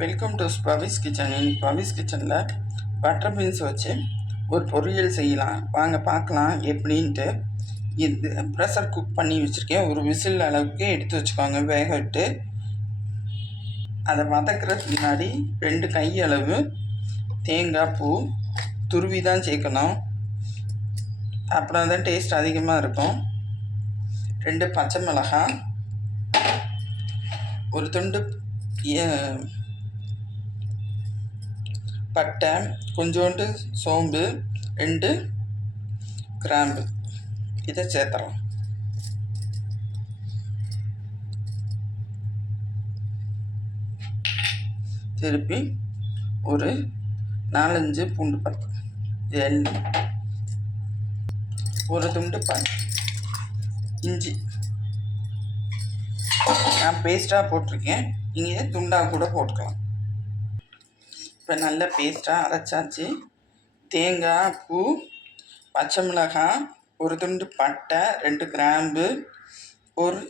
Welcome to Pavis kitchen. இன்னைக்கு பவிஸ் கிச்சனில் butter beans வச்சு ஒரு பொரியல் செய்யலாம். வாங்க பார்க்கலாம் எப்படின்ட்டு. இது ப்ரெஷர் குக் பண்ணி வச்சுருக்கேன். ஒரு விசில் அளவுக்கு எடுத்து வச்சுக்கோங்க, வேக விட்டு. அதை வதக்கிறதுக்கு முன்னாடி 2 கை அளவு தேங்காய் பூ துருவி தான் சேர்க்கணும். அப்புறம் தான் டேஸ்ட் அதிகமாக இருக்கும். 2 பச்சை மிளகாய், ஒரு துண்டு பட்டை, கொஞ்சோண்டு சோம்பு, 2 கிராம்பு, இதை சேர்த்துறோம். திருப்பி ஒரு 4-5 பூண்டு பருப்பு, எண்ணெய், ஒரு துண்டு இஞ்சி. நான் பேஸ்ட்டாக போட்டிருக்கேன், இங்கே துண்டாக கூட போட்டுக்கலாம். இப்போ நல்ல பேஸ்ட்டாக அரைச்சாச்சு. தேங்காய் பூ, பச்சை மிளகாய், ஒரு துண்டு பட்டை, 2 கிராம்பு, ஒரு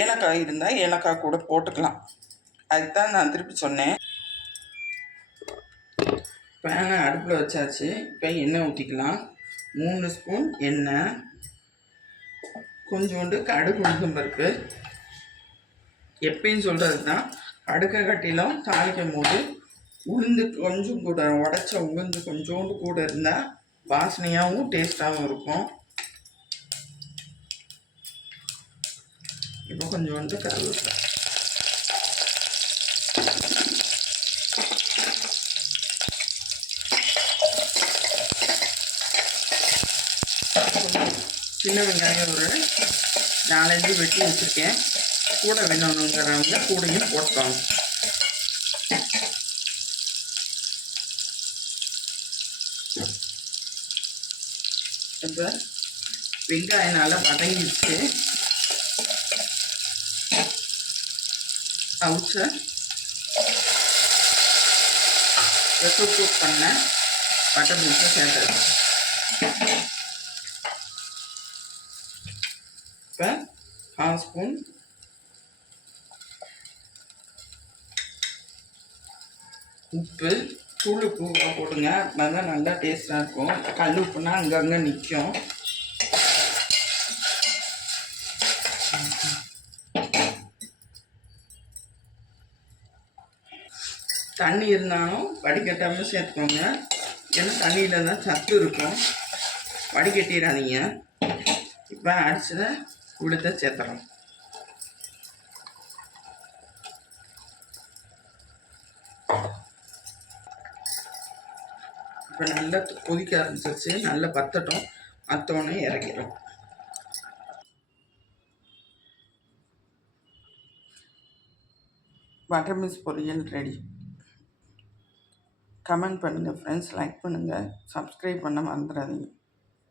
ஏலக்காய் இருந்தால் ஏலக்காய் கூட போட்டுக்கலாம். அதுதான் நான் திருப்பி சொன்னேன். பேனை அடுப்பில் வச்சாச்சு. இப்போ எண்ணெய் ஊற்றிக்கலாம். 3 ஸ்பூன் எண்ணெய், கொஞ்சோண்டு கடுகு உளுந்தம் பருப்பு. எப்பயும் சொல்கிறது தான், கடுக்கை கட்டிலும் தாளிக்கும் போது உளுந்து கொஞ்சம் கூட, உடச்ச உளுந்து கொஞ்சோண்டு கூட இருந்தால் வாசனையாகவும் டேஸ்ட்டாகவும் இருக்கும். இப்போ கொஞ்சோண்டு கருவேப்பிலை, சின்ன வெங்காயம் ஒரு 4-5 வெட்டி வச்சுருக்கேன். கூட வேணுங்கிறவங்க கூடையும் போட்டுக்கோங்க. இப்போ வெங்காயம் நல்லா வதங்கிடுச்சு. அவுச்ச ப்ரெஷர் குக் பண்ண பட்டர் பீன்ஸை சேர்த்தாச்சு. இப்போ 1/2 ஸ்பூன் உப்பு, தூள் உப்பு போட்டுங்க. அதுதான் நல்லா டேஸ்ட்டாக இருக்கும். கல் உப்புனா அங்கங்கே நிற்கும். தண்ணி இருந்தாலும் வடிகட்டாமல் சேர்த்துக்கோங்க. ஏன்னா தண்ணியில் தான் சத்து இருக்கும். வடிகட்டிடாதீங்க. இப்போ அடிச்சதை உளுத்த சேர்த்துறோம். இப்போ நல்லா கொதிக்க ஆரம்பிச்சிருச்சு. நல்லா பத்தட்டும். மற்றோன்னே இறக்கிடும். பட்டர் பீன்ஸ் பொரியல் ரெடி. கமெண்ட் பண்ணுங்கள் ஃப்ரெண்ட்ஸ், லைக் பண்ணுங்கள், சப்ஸ்கிரைப் பண்ண மறந்துடாதீங்க.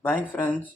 Bye friends.